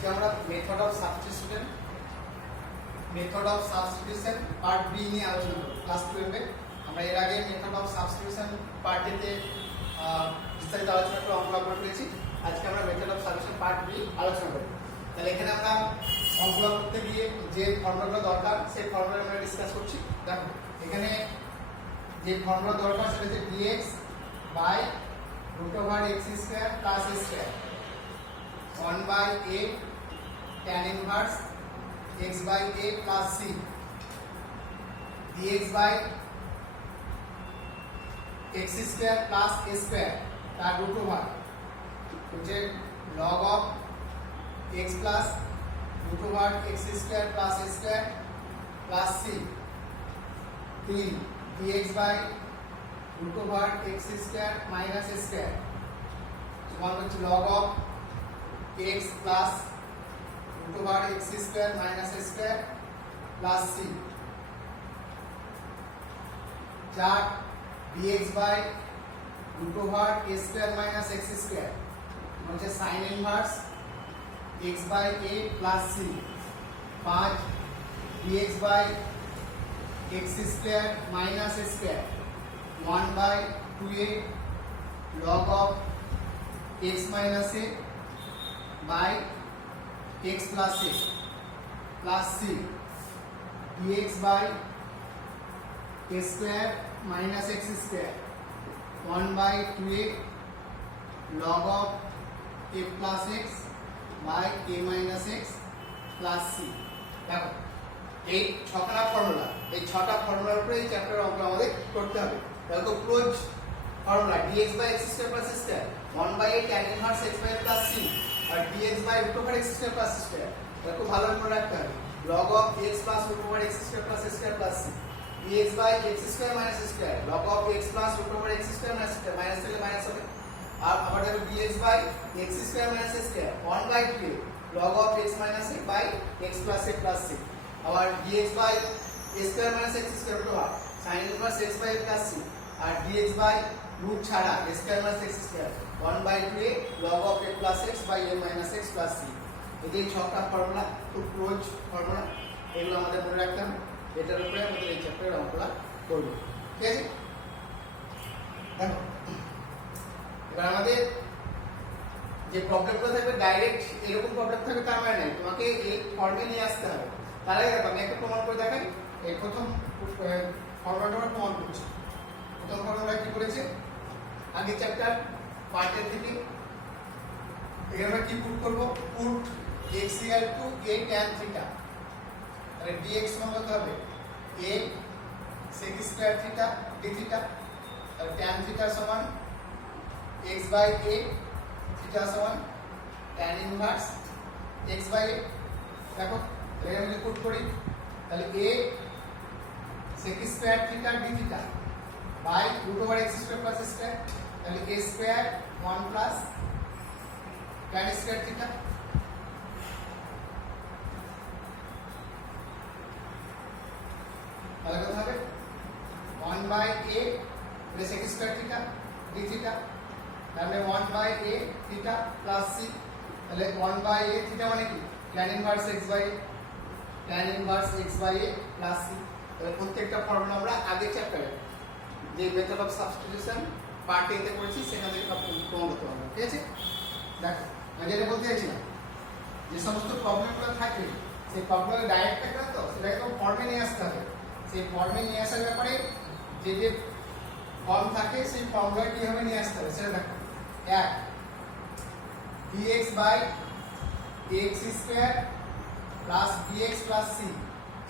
আজকে আমরা method of substitution part B নিয়ে আলোচনা করব ক্লাস 12 এ। আমরা এর আগে method of substitution part A তে বিস্তারিত আলোচনা করে অঙ্ক আপলোড করেছি। আজকে আমরা method of substitution part B আলোচনা করব। তাহলে এখানে আমরা অঙ্ক করতে গিয়ে যে ফর্মুলাগুলো দরকার সেই ফর্মুলা আমরা ডিসকাস করছি। দেখো এখানে যে ফর্মুলা দরকার সেটা হচ্ছে dx by √x square plus a square 1/a tan inverse x by a plus c dx by x square plus a square তার √ হচ্ছে log of x plus √ x square plus a square plus c 3 dx by √ x square minus a square সমান হচ্ছে log of x plus √ x square minus a square plus c 4 dx by √ a square minus x square হচ্ছে sin inverse x by a plus c 5 dx by x square minus a square 1/2a log of x minus a by x plus a plus c dx by a square minus x square 1/2a log of a plus x by a minus x plus c। দেখো এই ছটা formula, এই ছটা ফর্মুলার উপরে এই চ্যাপ্টারের অঙ্ক আমাদের করতে হবে। দেখো close formula dx by x square plus a square 1/a tan inverse x by a plus c আর dx by √x square plus a square। দেখো ভালো করে রাখতে হবে log of x plus √x square plus a square plus c dx by x square minus a square log of x plus √x square minus a square minus থেকে minus হবে। আর আবার দেখো dx by x square minus a square 1/2 log of x minus a by x plus a plus c আবার dx by a square minus x square sin inverse x by a plus c আর dx by root ছাড়া a square minus x square 1/2a log of a plus x by a minus x plus c। এই যে ছটা formula খুব close formula, এগুলো আমাদের মনে রাখতে হবে। এটার উপরে আমাদের এই চ্যাপ্টারের অঙ্কটা করব, ঠিক আছে? দেখো এবার আমাদের যে প্রবলেমগুলো থাকবে ডাইরেক্ট এরকম প্রবলেম থাকবে তার মানে নাই, তোমাকে এই ফর্মে নিয়ে আসতে হবে। তার আগে দেখো আমি একটা প্রমাণ করে দেখাই। এই প্রথম ফর্মুলাটা আমরা প্রমাণ করছি। প্রথম ফর্মুলা কি করেছে আগে চ্যাপ্টার পার্টের থেকে এখানে আমরা কি পুট করব, put x = a tan theta, তাহলে dx সমান কত হবে a sec square theta d theta, তাহলে tan থিটা সমান x by a থিটা সমান tan inverse x by a। দেখো এখানে আমি পুট করি তাহলে a sec square theta d theta by √x square plus a square তাহলে a square 1 plus tan square theta তাহলে কত হবে 1/a মানে sec square theta d theta তাহলে 1/a theta plus c তাহলে 1/a theta মানে কি tan inverse x by a tan inverse x by a plus c। তাহলে প্রত্যেকটা ফর্মুলা আমরা আগের চ্যাপ্টারে যে method of substitution part A তে পড়েছি সেখান থেকে প্রমাণ করতে হবে, ঠিক আছে? দেখো আমি যেটা বলতে চাইছিলাম যে সমস্ত প্রবলেমগুলো থাকে সেই প্রবলেমে ডাইরেক্ট থাকে না, তো সেটাকে তো ফর্মে নিয়ে আসতে হবে। সেই ফর্মে নিয়ে আসার ব্যাপারে যে যে ফর্ম থাকে সেই ফর্মগুলো কিভাবে নিয়ে আসতে হবে সেটা দেখো। 1 dx by x square plus dx plus c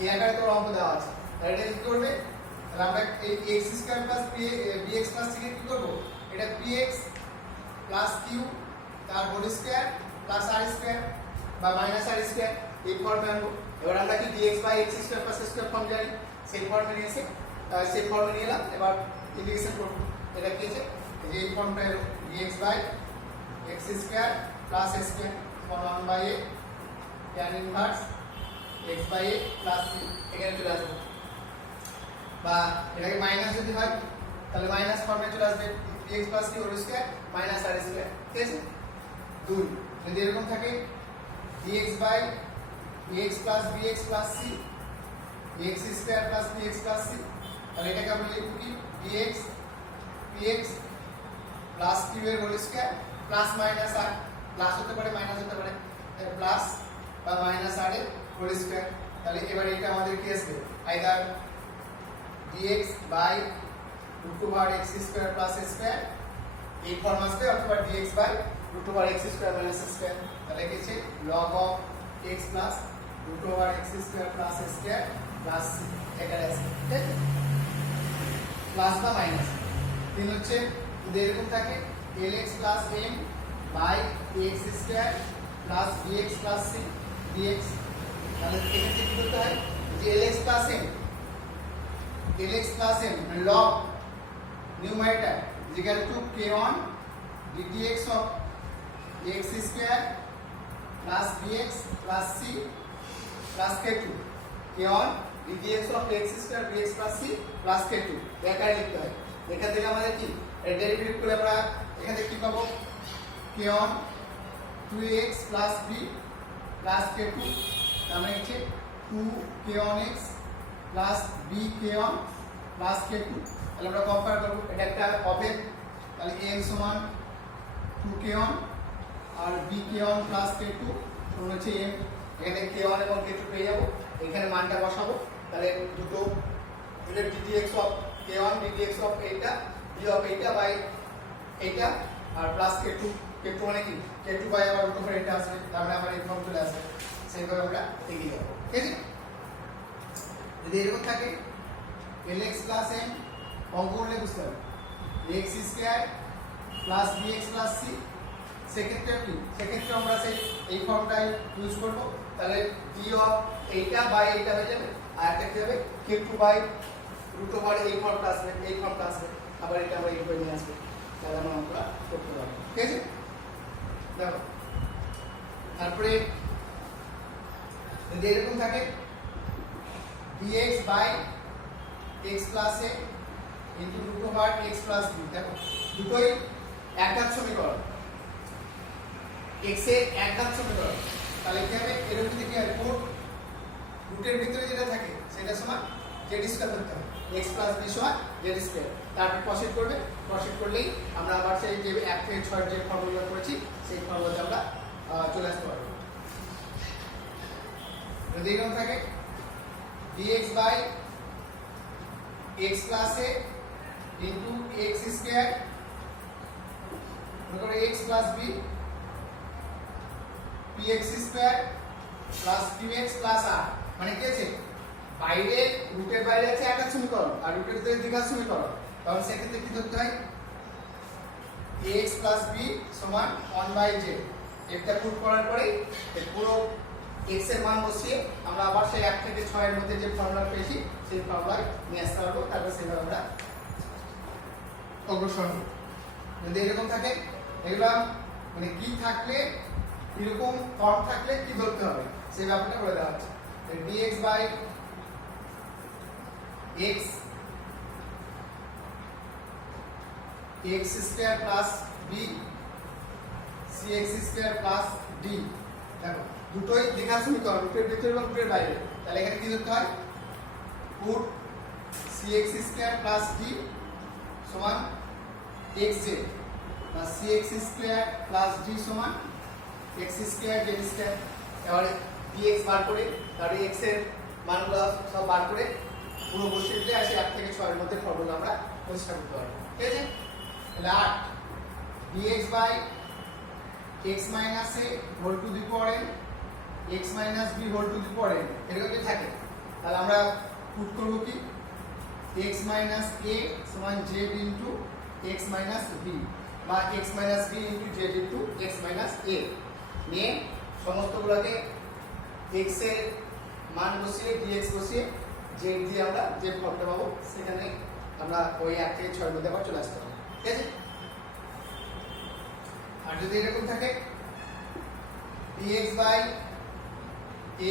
এই আকারে তো অঙ্ক দেওয়া আছে। তাহলে এটা কি করবে, তাহলে আমরা এই x square plus dx plus c কে কি করব, এটা px plus q তার whole square plus r square বা মাইনাস r স্কয়ার এই ফর্মে আনবো। এবার আমরা কি dx by x square plus a square form জানি, সেই ফর্মে নিয়ে এসে সেই ফর্মে নিয়ে এলাম। এবার ইন্টিগ্রেশন করব, এটা কি আছে এই যে এই ফর্মটা হলো dx by x square plus a square 1/a tan inverse x by a plus c এখানে চলে আসবে। বা এটাকে মাইনাস যদি হয় তাহলে মাইনাস ফর্মে চলে আসবে dx plus q whole square minus r square, ঠিক আছে? 2 যদি এরকম থাকে dx by ax plus bx plus c ax square plus bx plus c তাহলে এটাকে আমরা লিখব কি dx px প্লাস q এর whole square plus minus r plus হতে পারে মাইনাস হতে পারে প্লাস বা মাইনাস r এর হোল স্কয়ার তাহলে এবারে এটা আমাদের কি আসবে either dx by root over x square plus a square এই ফর্ম আসবে অথবা dx by root over x square minus a square তাহলে কি আছে log of x plus root over x square plus a square plus c এটা আছে ঠিক আছে প্লাস বা মাইনাস তিন হচ্ছে যদি এরকম থাকে lx plus m by x square plus bx plus c dx তাহলে এখানে কি করতে হয় যে lx plus m log numerator is equal to k1 dx of x square plus bx plus c plus k2 k1 dx of x square bx plus c plus k2 এটাই লিখতে হয় এখান থেকে আমাদের কি এর ডেরিভেটিভ করলে আমরা এখান থেকে কি পাবো k1 2x plus b plus k2 তার মানে হচ্ছে 2k1x plus bk1 plus k2 তাহলে আমরা কম্পেয়ার করব এটা একটা অপেন তাহলে m সমান 2k1 আর bk1 plus k2 সমান হচ্ছে m এখানে k1 এবং k2 পেয়ে যাব এখানে মানটা বসাবো তাহলে দুটো এটা dx of k1 dx of এইটা b of এইটা বাই এইটা আর প্লাস k2 মানে কি k2 বাই আবার রুট ওভার এটা আসবে তার মানে আবার এই ফর্ম চলে আসবে সেইভাবে আমরা এগিয়ে যাব ঠিক আছে যদি এরকম থাকে lx plus m অঙ্ক করলে বুঝতে হবে x square plus bx plus c সেক্ষেত্রে কি সেক্ষেত্রে আমরা এই ফর্মটাই ইউজ করব তাহলে d অফ এইটা বাই এইটা হয়ে যাবে আর একটা কি হবে k2 বাই রুট ওভার এই ফর্মটা আসবে আবার এটা আমরা এই করে নিয়ে আসবে তাহলে আমরা অঙ্কটা করতে পারবো ঠিক আছে দেখো তারপরে যদি এরকম থাকে dx by x plus a into root over x plus b দেখো দুটোই একঘাত সমীকরণ x এর একঘাত সমীকরণ তাহলে কি হবে এর মধ্যে কি হবে পুরো রুটের ভিতরে যেটা থাকে সেটা সমান z স্কয়ার করতে হবে x plus b সমান z স্কয়ার তারপর প্রসিড করলেই আমরা আবার সেই যে 1 থেকে 6 যে ফর্মুলা করেছি সেই ফর্মুলাতে আমরা চলে আসতে পারবো যদি এরকম থাকে dx by x plus a into x square মনে করো x plus b px square plus qx plus r মানে কি আছে বাইরে রুটের বাইরে আছে একটা সমীকরণ আর রুটের ভিতরে দ্বিঘাত সমীকরণ তাহলে সেক্ষেত্রে কি ধরতে হয় ax plus b সমান 1/z এটা পুট করার পরে এই পুরো x এর মান বসিয়ে আমরা আবার সেই 1 থেকে 6 এর মধ্যে যে ফর্মুলা পেয়েছি সেই ফর্মুলায় নিয়ে আসতে পারবো তারপর সেভাবে আমরা অগ্রসর হব যদি এরকম থাকে এগুলা মানে কি থাকলে এরকম ফর্ম থাকলে কি ধরতে হবে সেই ব্যাপারটা বলে দেওয়া হচ্ছে dx by x x square plus b cx square plus d দেখো দুটোই দ্বিঘাত সমীকরণ রুটের ভিতরে এবং রুটের বাইরে তাহলে এখানে কি ধরতে হয় put cx square plus d সমান xz বা cx square plus d সমান x square z square এবারে dx বার করে তাহলে x এর মানগুলো সব বার করে পুরো বসিয়ে দিলে আসে 1 থেকে 6 এর মধ্যে ফর্মুলা আমরা প্রতিষ্ঠা করতে পারবো ঠিক আছে তাহলে 8 dx by x minus a whole to the power n x minus b whole to the power n এরকম যদি থাকে তাহলে আমরা পুট করব কি x minus a সমান z into x minus b বা x minus b into z into x minus a নিয়ে সমস্তগুলোকে x এর মান বসিয়ে dx বসিয়ে z দিয়ে আমরা যে ফর্মটা পাবো সেখানে আমরা ওই 1 থেকে 6 এর মধ্যে আবার চলে আসতে পারবো ঠিক আছে আর যদি এরকম থাকে dx by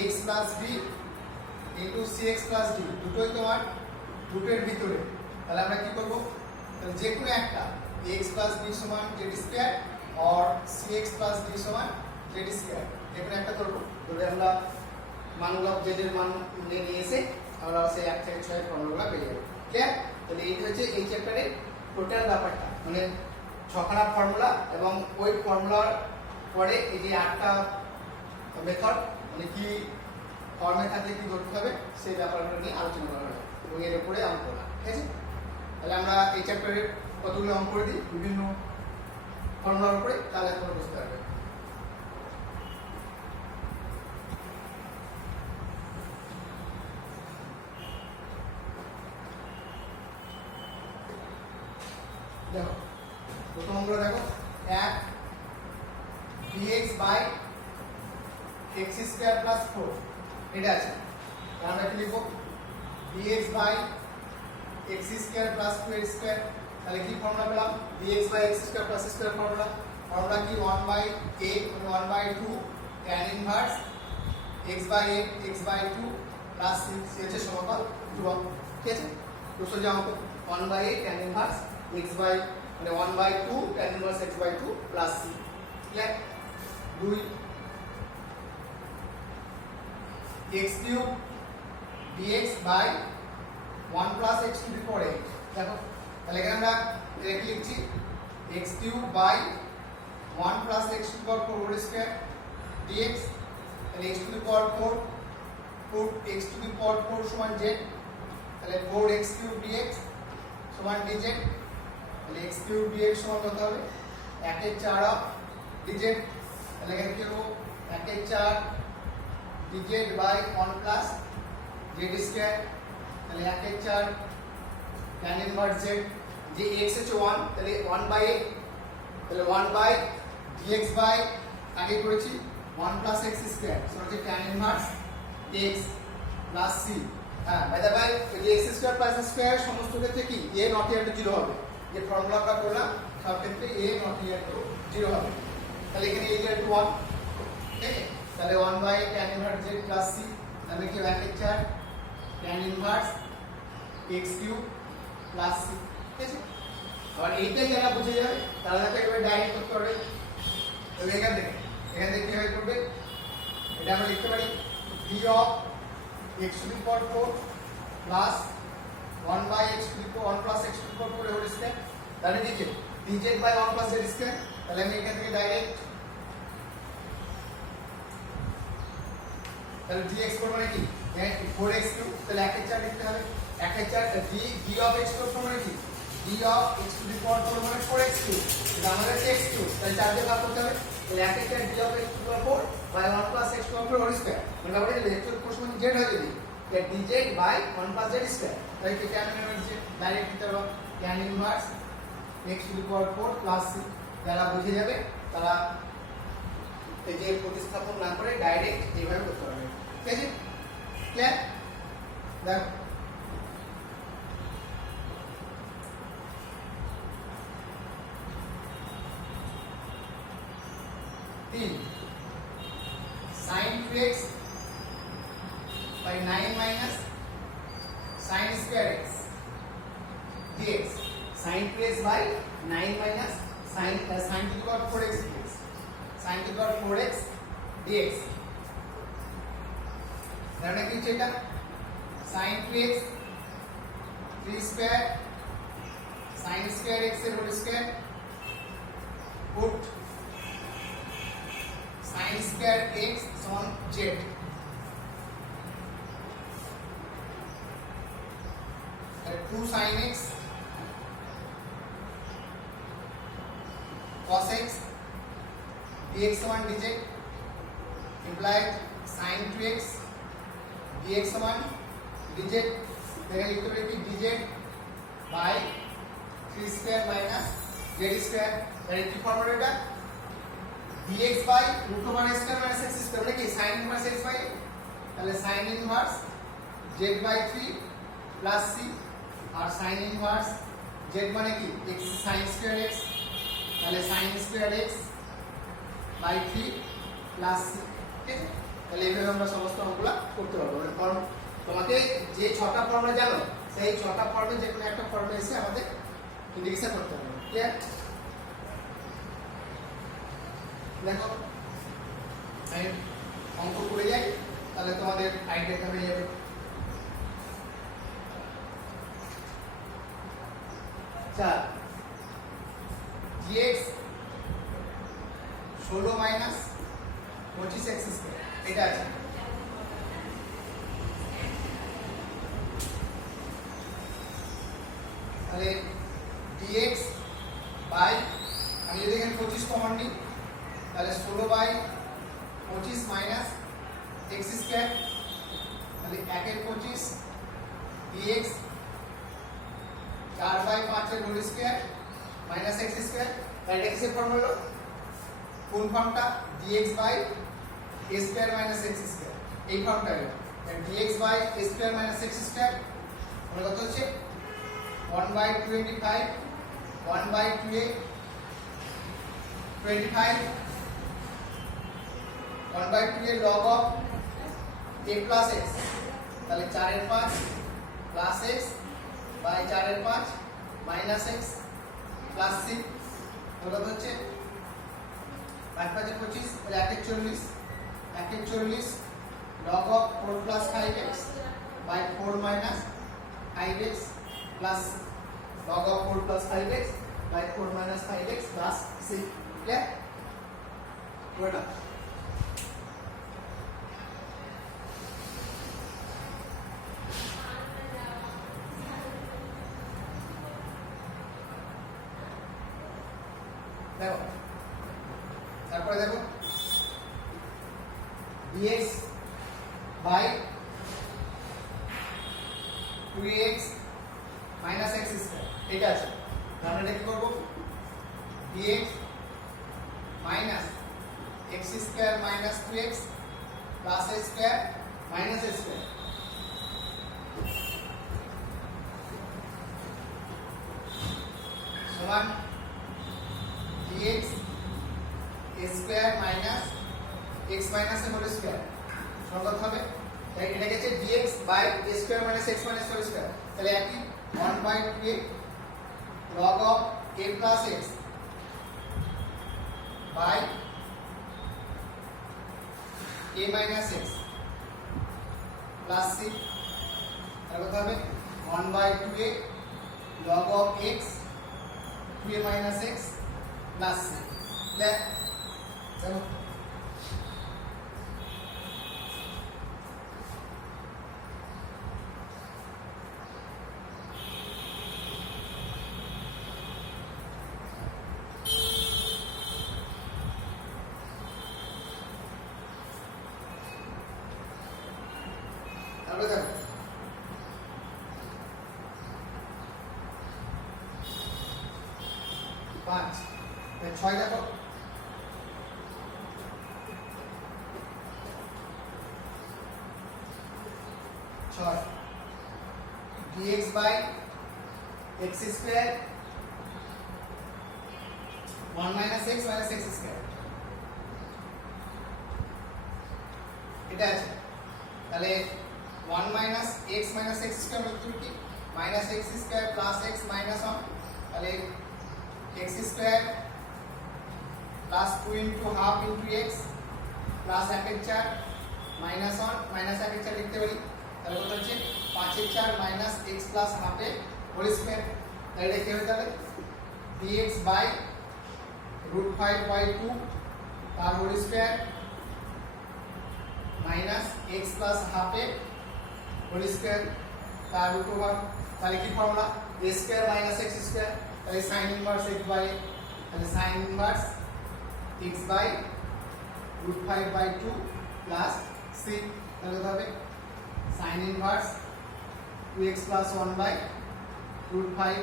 x plus b into cx plus d দুটোই তোমার রুটের ভিতরে তাহলে আমরা কি করব তাহলে যে কোনো একটা x plus b সমান z স্কয়ার और cx plus d সমান z স্কয়ার এখানে একটা ধরবো, ধরে আমরা মানগুলো জেডের মান নিয়ে এসে আমরা সেই 1 থেকে 6 এর ফর্মুলাগুলো পেয়ে যাবো। ক্লিয়ার? তাহলে এই হচ্ছে এই চ্যাপ্টারের টোটাল ব্যাপারটা, মানে 6খানা ফর্মুলা এবং ওই ফর্মুলার পরে এই যে 8টা মেথড, মানে কি ফর্মে থাকলে কি করতে হবে সেই ব্যাপারগুলো নিয়ে আলোচনা করা হবে এবং এর উপরে অঙ্ক করা। ঠিক আছে? তাহলে আমরা এই চ্যাপ্টারের কতগুলো অঙ্ক করে দিই বিভিন্ন ফর্মুলার উপরে, তাহলে তোমরা বুঝতে পারবে। দেখো প্রথম অঙ্কটা দেখো, 1 dx by x square plus 4 এটা আছে। আমরা কি লিখব? dx by x square plus 2 square. তাহলে কি ফর্মুলা পেলাম? dx by x square plus square formula কি 1 বাই a মানে 1 by 2 tan inverse x by a x by 2 plus c হচ্ছে সমকল ধ্রুবক। ঠিক আছে? তো সোজা অঙ্ক 1 by a tan inverse x by মানে 1 by 2 tan inverse x by 2 plus c। Clear? 2 x cube dx by 1 plus x to the power 8। দেখো তাহলে এখানে আমরা এটা লিখছি x cube by 1 plus x to the power 4 whole square dx, তাহলে x to the power 4 x to the power 4 সমান z, তাহলে 4x cube dx সমান dz। তাহলে x কিউব dx সমান কত হবে? 1 এর 4 অফ dz। তাহলে এখানে কি হবে? 1 এর 4 dz by 1 plus z square. তাহলে 1 এর 4 tan ইনভার্স z, যে x হচ্ছে 1, তাহলে 1 বাই a, তাহলে 1 বাই dx বাই আগে করেছি 1 প্লাস x স্কয়ার, সো হচ্ছে tan inverse x plus c। হ্যাঁ বাই দা বাই এই যে x স্কয়ার প্লাস স্কয়ার সমস্ত ক্ষেত্রে কি a নট ইকুয়াল টু 0 হবে। যে ফর্মুলাটা করলাম সব ক্ষেত্রে a নট ইকুয়াল টু 0 হবে। তাহলে এখানে a ইকুয়াল টু 1, ঠিক আছে? তাহলে 1 by tan inverse z plus c, তাহলে কি 1 এর 4 tan inverse x cube plus c। ঠিক আছে? আর এইটাই যারা বুঝে যাবে তারা যাতে একেবারে ডাইরেক্ট করতে পারবে। তবে এখান থেকে কি হয়ে পড়বে? এটা আমরা লিখতে পারি d of x to the power 4 plus 1 by x to the power 1 plus x to the power 4 whole square. তাহলে dz by 1 plus z square. তাহলে আমি এখান থেকে ডাইরেক্ট তাহলে dx মানে কি 4x কিউব, তাহলে 1 এর 4 লিখতে হবে। 1 এর 4 d অফ x কিউব মানে কি d of x to the power 4 মানে 4x কিউব, এটা আমাদের x কিউব, তাহলে 4 দিয়ে ভাগ করতে হবে। তাহলে 1 এর 4 d of x to the power 4 by 1 plus x to the power 4 whole square, মানে আমরা এই লেকচার কোশ্চেন z হয়ে যাবে যে dz by 1 plus z square. তাহলে কি tan ইনভার্স z ডাইরেক্ট দিতে হবে tan inverse x to the power 4 plus c। যারা বুঝে যাবে তারা এই যে প্রতিস্থাপন না করে ডাইরেক্ট এইভাবে করতে পারবে। ঠিক আছে? ক্লিয়ার? দেখো sin 2x by 9 minus sin square x dx, sin 2x by 9 minus sin to the power 4x dx, sin to the power 4x dx। তাহলে কি হচ্ছে এটা? sin 2x 3 square sin square x এর whole square put sin square x সমান z। তাহলে 2 sin x cos x dx সমান dz implied sin 2x dx সমান dz। দেখে লিখতে পারি কি dz by 3 square minus z square. তাহলে কি ফর্মুলা এটা? dx by root over x square minus x square মানে কি sin inverse x by, তাহলে sin inverse z by 3 plus c, R sin inverse z মানে কি x sin square x, তাহলে sin square x by 3 plus c। ঠিক আছে? তাহলে এইভাবে আমরা সমস্ত অঙ্কগুলো করতে পারবো। মানে ফর্ম তোমাকে যে 6টা ফর্মুলা জানো সেই 6টা ফর্মে যে কোনো একটা ফর্মে এসে আমাদের ইন্টিগ্রেশন করতে হবে। ক্লিয়ার? দেখো sin আমি অঙ্ক করে যাই, তাহলে তোমাদের আইডিয়াটা হয়ে যাবে। চার gx 16 মাইনাস 25 x স্কয়ার এটা আছে। তাহলে dx বাই আমি যদি এখানে 25 কমন নিই তাহলে 16 বাই 25 মাইনাস x স্কয়ার, তাহলে 1 এর 25 dx 4 বাই 5 এর whole square minus x square. তাহলে x এর ফর্ম হলো কোন ফর্মটা dx by a square minus x square, এই ফর্মটা হলো dx by a square minus x square মানে কত হচ্ছে 1 বাই 25 1 বাই 2a 25 1 বাই 2 এর log of a plus x, তাহলে 4 এর 5 প্লাস x বাই 4 এর 5 মাইনাস x প্লাস c কত হচ্ছে 5 5 এর 25, তাহলে 1 এর 40 1 এর 40 log of 4 plus 5x by 4 minus 5x plus log of 4 plus 5x by 4 minus 5x plus c clear ওটা দেখো। তারপরে দেখো dx by 2x minus x square এটা আছে। আমরা এটা কি করব dx minus x square minus 2x plus x square minus x square সমান dx a square minus x minus a whole square সমান হবে। তাই এটা গেছে dx by a square minus x minus whole square, তাহলে একই 1 by 2a log of a plus x by a minus x plus c তাহলে কত হবে 1 by 2a log of x 2a minus x plus c clear. চলো তারপরে দেখো 5 6 দেখো 6 dx by x square 1 minus x minus x square এটা আছে। তাহলে 1 minus x minus x square মানে কি minus x square plus x minus 1, তাহলে x square plus 2 into half into x plus 1 এর 4 minus 1 minus 1 এর 4 লিখতে পারি, তাহলে কত হচ্ছে 5 এর 4 minus x plus half এর হোল স্কয়ার। তাহলে এটা কি হবে তাহলে dx by root 5 by 2 তার whole square minus x plus half এর হোল স্কয়ার তার রুট ওভার, তাহলে কি formula a square minus x square, তাহলে sin ইনভার্স x by তাহলে sin inverse x by root 5 by 2 plus c তাহলে কত হবে sin inverse 2x plus 1 by root 5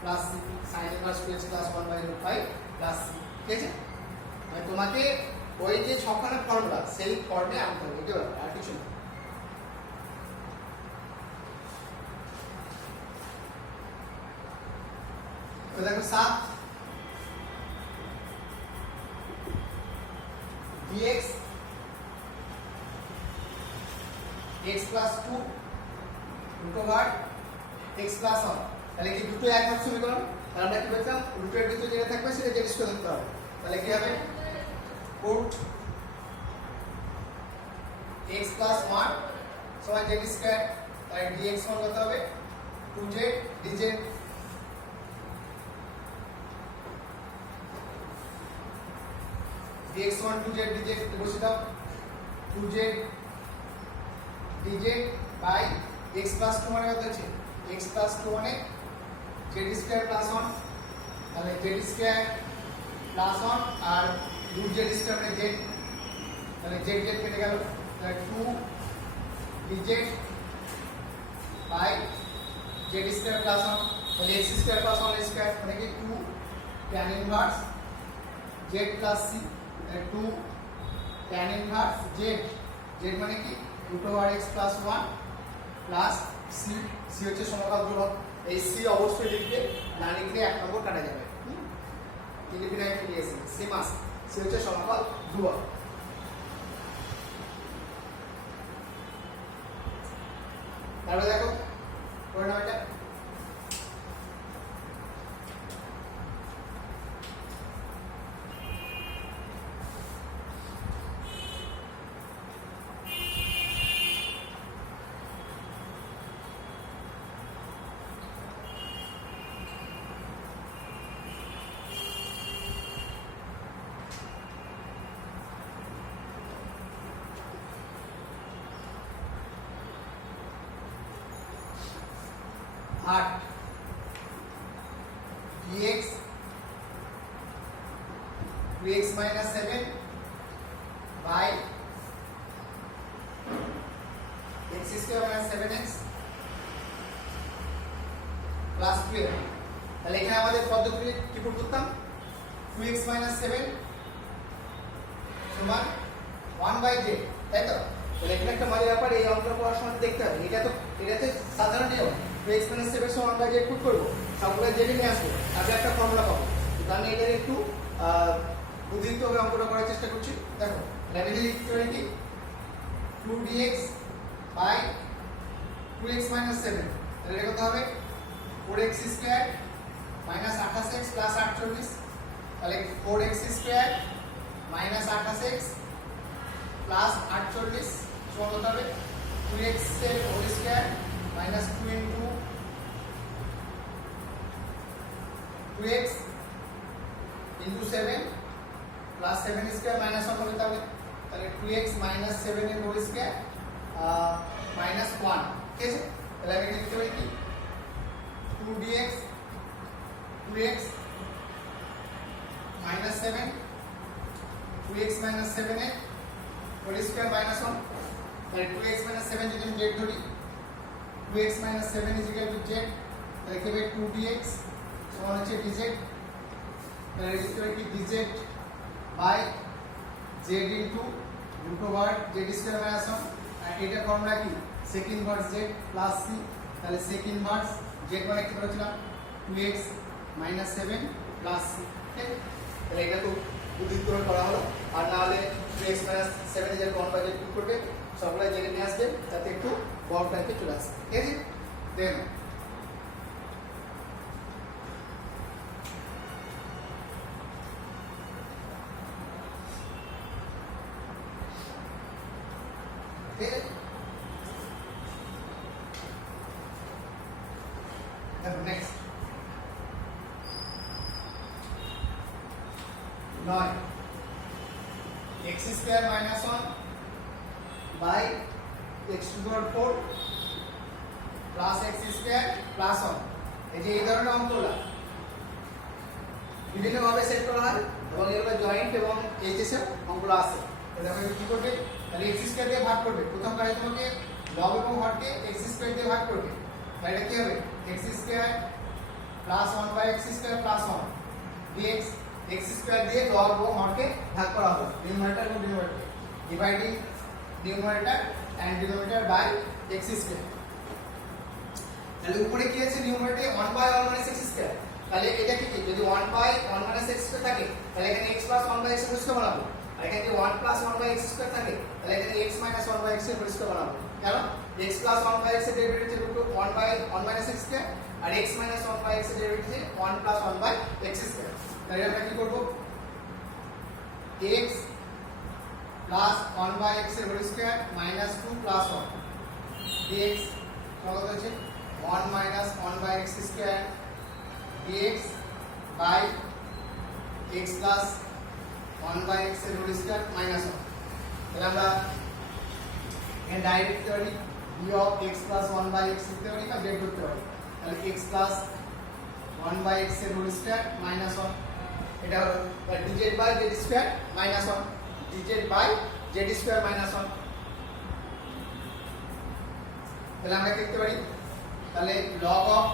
plus c sin inverse 2x plus 1 by root 5 plus c ঠিক আছে। মানে তোমাকে ওই যে ছখানা ফর্মুলা সেই ফর্মে আনতে হবে, বুঝতে পারবে আর কিছু না। তো দেখো 7 dx x plus 2 root over x plus 1, তাহলে কি দুটো এক ভাগ সমীকরণ, তাহলে আমরা কি বলতাম রুটের ভিতরে যেটা থাকবে সেটা জেড স্কয়ার ধরতে হবে। তাহলে কি হবে root x plus 1 সমান z স্কয়ার, তাই dx সমান কত হবে 2z dz। dx সমান 2z dz বসে দাও, 2z dz by x plus 2 মানে কত হচ্ছে x plus 2 মানে z স্কয়ার প্লাস 1, তাহলে z স্কয়ার প্লাস 1 আর root z স্কয়ার মানে z, তাহলে z z কেটে গেল, তাহলে 2 dz by z square plus 1, তাহলে x স্কয়ার প্লাস 1 স্কয়ার মানে কি 2 tan inverse z plus c, তাহলে 2 tan ইনভার্স z, z মানে কি root over x plus 1 plus c, c হচ্ছে সমকাল ধ্রুবক, এই c অবশ্যই লিখবে, না লিখলে এক নম্বর কাটা যাবে। ইন্ডিপেন্ডেন্ট ফিলিয়েশন সি মাস, c হচ্ছে সমকাল ধ্রুবক। তারপরে দেখো পরে নাও এটা आठ dx 2x minus 7 by x square minus 7x plus 12। তাহলে এখানে আমাদের পদ্ধতি কি করতাম 2x minus 7 সমান 1 by z, তাই তো? তাহলে এখানে একটা মজার ব্যাপার, এই অঙ্কটা পড়ার সময় দেখতে হবে, এটা তো সাধারণ নিয়ম, 2x minus 7 সমান 1 by z পুট করব, সবগুলো z নিয়ে আসবো, তারপরে একটা ফর্মুলা পাবো। তাহলে এটা একটু বুদ্ধিমত্তাভাবে অঙ্কটা করার চেষ্টা করছি। দেখো রেমিডি লিখতে পারি কি 2dx by 2x minus 7, তাহলে এটা কত হবে 4x square minus 28x plus 48, তাহলে 4x square minus 28x plus 48 সমান কত হবে 2x এর whole square minus 2 into 2x into 7 plus 7 square minus 1 হবে, তাহলে 2x minus 7 এর হোল স্কয়ার minus 1, ঠিক আছে? তাহলে আমি লিখতে পারি কি 2dx 2x minus 7 2x minus 7 এর হোল স্কয়ার minus 1, তাহলে 2x minus 7 যদি আমি z ধরি 2x minus 7 is equal to z, তাহলে কি হবে 2dx সমান হচ্ছে dz, তাহলে লিখতে পারি কি dz by z into root over z square minus 1, আর এটা ফর্মুলা কি sec inverse z plus c, তাহলে sec inverse z মানে কি করেছিলাম 2x minus 7 plus c, ঠিক আছে? তাহলে এটা তো বুদ্ধিমত্তাভাবে করা হলো, আর না হলে 2x minus 7 এর 1 by z পুট করবে, সবগুলো z নিয়ে আসবে, যাতে একটু বড় টাইপে চলে আসে, ঠিক আছে? দেখো next 9 x square minus 1 by x to the power 4 plus x square plus 1, এই যে এই ধরনের অঙ্কগুলো বিভিন্ন ভাবে সেট করা হয় এবং এগুলো জয়েন্ট এবং এইচএস এর অঙ্কগুলো আছে। তাহলে কি করবে, তাহলে x স্কয়ার দিয়ে ভাগ করবে, প্রথম কাজে তোমাকে লব এবং হরকে x স্কয়ার দিয়ে ভাগ করবে, তাহলে এটা কি হবে x square plus 1 by x square plus 1 dx, x square দিয়ে লব এবং হরকে ভাগ করা হবে, নিউমারেটর এবং denominator, dividing numerator and denominator by x square. তাহলে উপরে কি আছে নিউমারেটরে 1 বাই 1 মাইনাস x স্কয়ার, তাহলে এটা কি যদি 1 বাই 1 মাইনাস x স্কয়ার থাকে তাহলে এখানে x প্লাস 1 বাই x এর পরিষ্কার বানাবো, আর এখানে যদি 1 প্লাস 1 বাই x স্কয়ার থাকে তাহলে এখানে x মাইনাস 1 বাই x এর পরিষ্কার বানাবো, কারণ x প্লাস 1 বাই x এর ডেরিভেটিভ হচ্ছে 1 বাই 1 মাইনাস x স্কয়ার, আর x মাইনাস 1 বাই x এর ডেরিভেটিভ হচ্ছে 1 প্লাস 1 বাই x স্কয়ার। তাহলে আমরা কি করব x প্লাস 1 বাই x এর whole square minus 2 plus 1 dx কত হচ্ছে 1 minus 1 by x square dx by x plus 1 by x এর হোল স্কয়ার মাইনাস 1 তাহলে আমরা এখানে ডাইরেক্ট লিখতে পারি d of x plus 1 by x লিখতে পারি বা বের করতে পারি তাহলে x প্লাস 1 বাই x এর হোল স্কয়ার মাইনাস 1 এটা হলো dz by z square minus 1 dz by z square minus 1 তাহলে আমরা কি লিখতে পারি তাহলে log অফ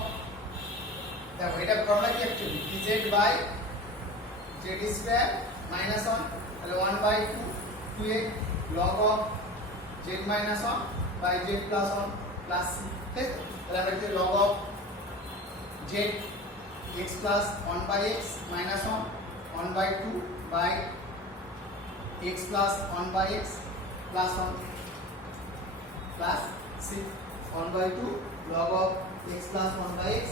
দেখো এটা ফর্মুলা কি actually dz by z square minus 1 তাহলে 1 by 2 2a log of z minus 1 by z plus 1 plus c ঠিক তাহলে আমরা লিখতে log of z x plus 1 by x minus 1 1 by 2 by x plus 1 by x plus 1 plus c 1 by 2 log of x plus 1 by x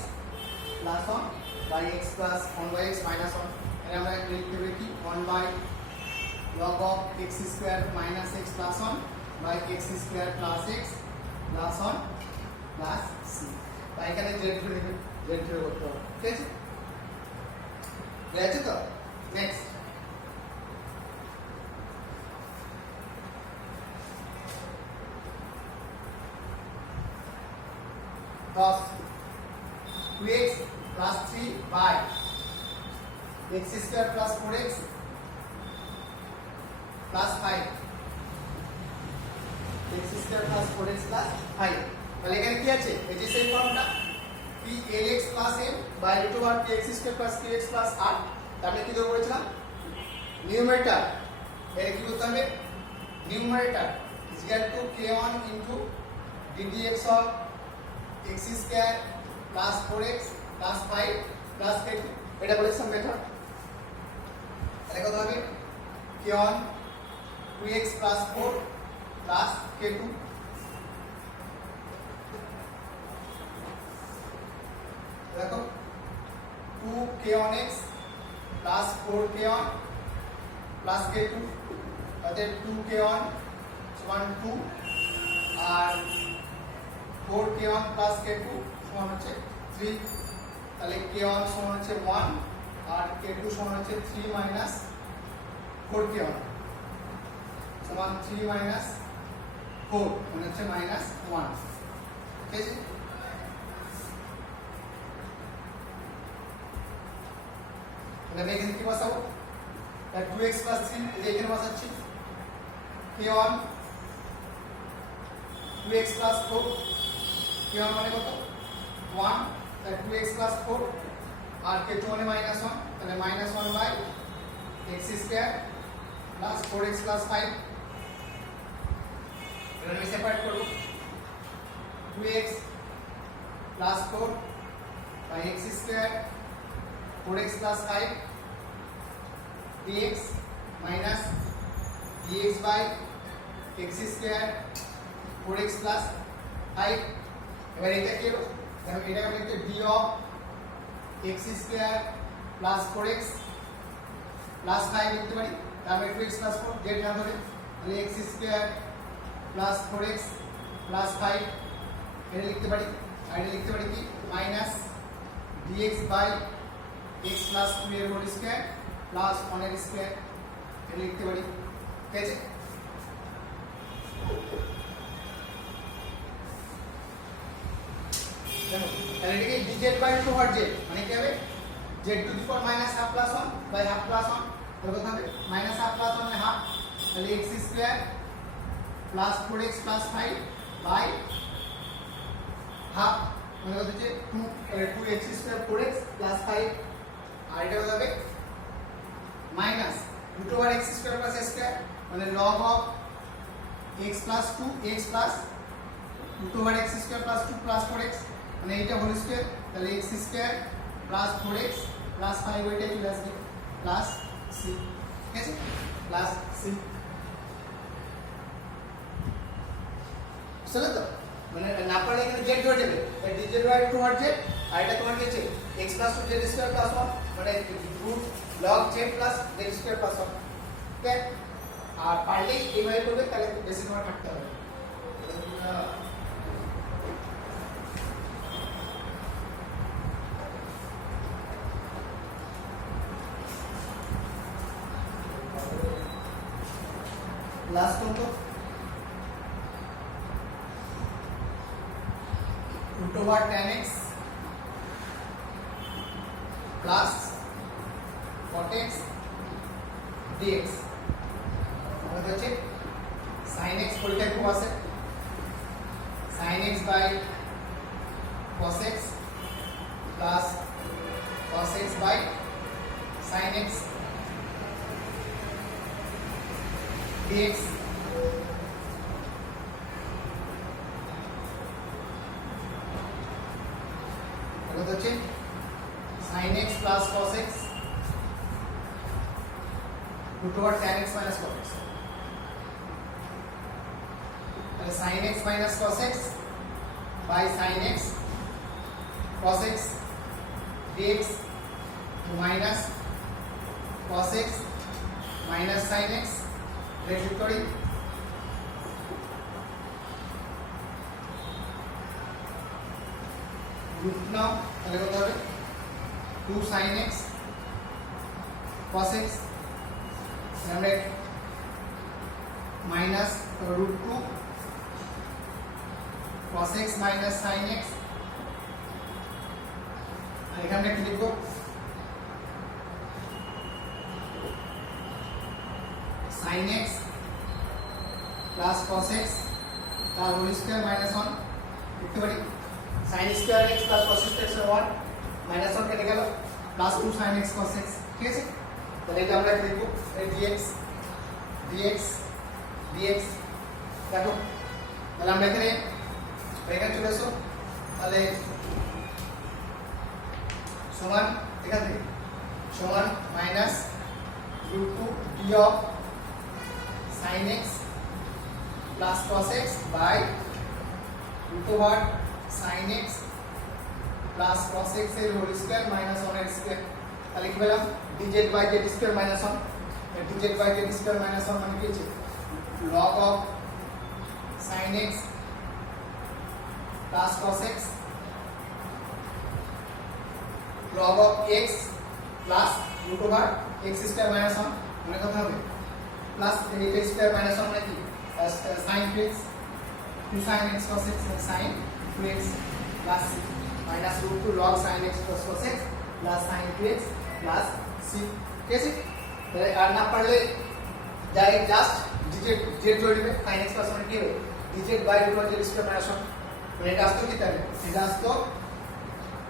plus 1 by x plus 1 by x minus 1 and আমরা লিখতে পারি কি 1 by log of x square minus x plus 1 by x square plus x plus 1 plus c তাই এখানে z ধরে করতে হবে ঠিক আছে বুঝাচ্ছে তো next cos 2x plus 3 by x square plus 4x plus 5 x square plus 4x plus 5 তাহলে এখানে কি আছে এই যে সেই ফর্মটা p lx plus m by root over px square plus qx plus r তাহলে কি দেব বলেছিলাম নিউমারেটর এর কি করতে হবে numerator is equal to k1 into ddx of x square plus 4x plus 5 plus k2 এটা বলেছিলাম মেথড তাহলে কত হবে k1 2x plus 4 plus k2 দেখো 2k1x plus 4k1 plus k2 অর্থাৎ 2k1 সমান 2 আর 4k1 plus k2 সমান হচ্ছে 3 তাহলে k1 সমান হচ্ছে 1 আর k2 সমান হচ্ছে 3 মাইনাস 4k1 সমান 3 মাইনাস 4 মানে হচ্ছে মাইনাস 1 ঠিক আছে তাহলে এখানে কি বসাবো তাহলে 2x 3 এখানে বসাচ্ছি k1 2x 4 k1 মানে কত 1 তাহলে 2x 4 আর k2 মানে -1 তাহলে -1 by x square plus 4x 5 এটা আমি সেপারেট করব 2x 4 by x square 4x plus 5 dx minus dx by x square 4x plus 5 এবার এটা কি হলো দেখো এটা আমি লিখতে d of x square plus 4x plus 5 লিখতে পারি তারপরে 2x plus 4 z না ধরে তাহলে x square plus 4x plus 5 এটা লিখতে পারি আর এটা লিখতে পারি কি minus dx by x plus 2 এর হোল স্কয়ার প্লাস 1 এর স্কয়ার এটা লিখতে পারি ঠিক আছে দেখো তাহলে এটাকে dz বাই 2 হর z মানে কি হবে z to the power minus half plus 1 by half plus 1 তাহলে কত হবে মাইনাস হাফ প্লাস 1 মানে হাফ তাহলে x square plus 4x plus 5 by half মানে কত হচ্ছে 2x স্কয়ার 4x প্লাস 5 আর এটা হবে minus root over x square plus s square মানে log of x plus 2 x plus root over x square plus 2 plus 4x মানে এটা whole square তাহলে x square plus 4x plus 5 ওইটা চলে আসবে plus c ঠিক আছে প্লাস c চলো তো মানে না পারলে এখানে z ধরে যাবে তাই dz বাই 2 হর z আর এটা তোমার কি আছে x plus 2 z square plus 1 মানে root log z plus z square plus 1 ঠিক আর পারলেই এইভাবে করবে, তাহলে বেশি সময় থাকতে হবে। লাস্ট কত? root over tan x plus cot x dx আমাদের হচ্ছে sin x পরীক্ষায় খুব আসে, sin x by cos x plus cos x by sin x dx হচ্ছে sin x plus cos x root over tan x minus cot x, তাহলে sin x minus cos x by sin x cos x dx minus cos x minus sin x bracket করি, root নাও, তাহলে কত হবে 2 sin x cos x আমরা minus root 2 cos x minus sin x, আর এখানে কি লিখব sin x plus cos x তার whole square minus 1 লিখতে পারি, sin square x plus cos square x 1 minus 1 কেটে গেল plus 2 sin x cos x, ঠিক আছে? তাহলে এটা আমরা কি লিখব এই dx dx dx দেখো, তাহলে আমরা এখানে চলে আসো, তাহলে সমান এখান থেকে সমান minus √2 d of sin x plus cos x by root over sin x plus cos x এর হোল স্কয়ার মাইনাস 1 এর স্কয়ার, তাহলে কি পেলাম dz by z square minus 1, dz by z square minus 1 মানে কি হচ্ছে log of sin x plus cos x log of x plus root over x square minus 1 মানে কত হবে প্লাস x স্কয়ার মাইনাস 1 মানে কি sin 2x 2 sin x cos x sin 2x plus c minus √2 log sin x plus cos x plus sin 2x plus c, ঠিক আছে? তাহলে আর না পারলে ডাইরেক্ট জাস্ট dz z ধরে নেবে, sin x plus 1 কি হবে dz by root over z square minus 1, মানে এটা আসতো কি, তাহলে এটা আসতো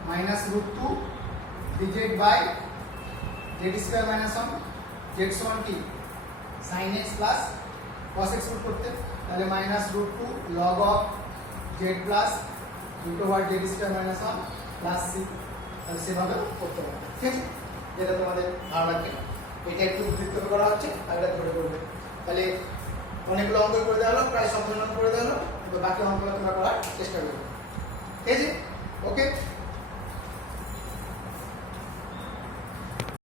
minus √2 dz by z square minus 1, z সমান কি sin x plus cos x put করতে, তাহলে minus √2 log of z plus root over z square minus 1 plus c, তাহলে সেভাবে করতে হবে, ঠিক আছে? যেটা তোমাদের ভালো লাগবে, এটা একটু বৃত্ত করা হচ্ছে আর এটা ধরে করবে, তাহলে অনেকগুলো অঙ্ক করে দেওয়া হলো, প্রায় সম্পূর্ণ করে দেওয়া হলো, বাকি অঙ্কগুলো তোমরা করার চেষ্টা করবে, ঠিক আছে? ওকে।